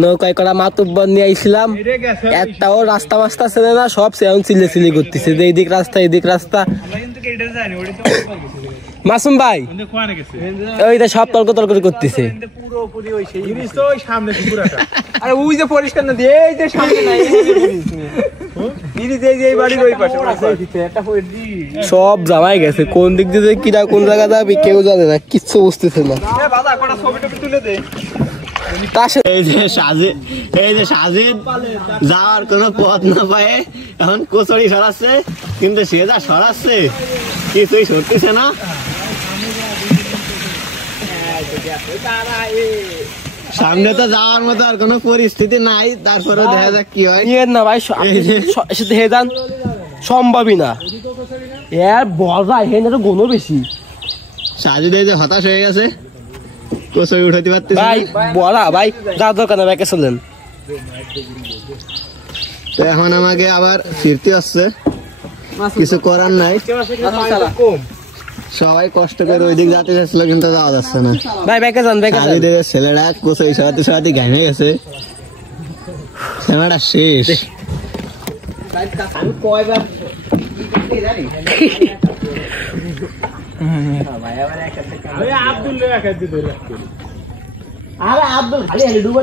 নৌকায় করা মাতুব্বর নিয়ে আইছিলাম, একটাও রাস্তা মাস্তা চেনে না, সব সেরকম চিল্লি করতেছে যে এইদিক রাস্তা এইদিক রাস্তা। মাসুম ভাই ওই যে সব তর্ক তর্ক করতেছে। আরে ওই যে পরিষ্কার না দিয়ে এই যে সামনে নাই এই বাড়ির ওই পাশে সব জামাই গেছে, কোন দিক দিয়ে কিরা কোন জায়গা যাবে কেউ জানে না, কিচ্ছু বুঝতেছে না। তুলে দে। এই যে সাজিদ যাওয়ার কোনো পথ না পায়ে এখন কচুরি সরাচ্ছে, কিন্তু সে যা সরাচ্ছে কিছুই সরতেছে না। সামনে তো যাওয়ার মতো আর কোনো পরিস্থিতি নাই, তারপরে দেখা যাক কি হয় না ভাই। সম্ভবই না এর বড়া এখানে তো গুণও বেশি। সাজিদ এই যে হতাশ হয়ে গেছে, কচুরি উঠাতে পারতেছে ভাই বড়া ভাই, যা দরকার না ব্যাকে চলেন। তো এখন আমাকে আবার ফিরতে হচ্ছে, কিছু করার নাই। সবাই কষ্ট করে ওই দিক যেতে যাচ্ছিল কিন্তু যাওয়া যাচ্ছে না ভাই, ব্যাকে যান ব্যাকে যান। ছেলেরা কচুরি সরাতে সরাতে ঘামে গেছে, ছেলেটা শেষ। আমি কয়বার আব্দুল খালি ডুবো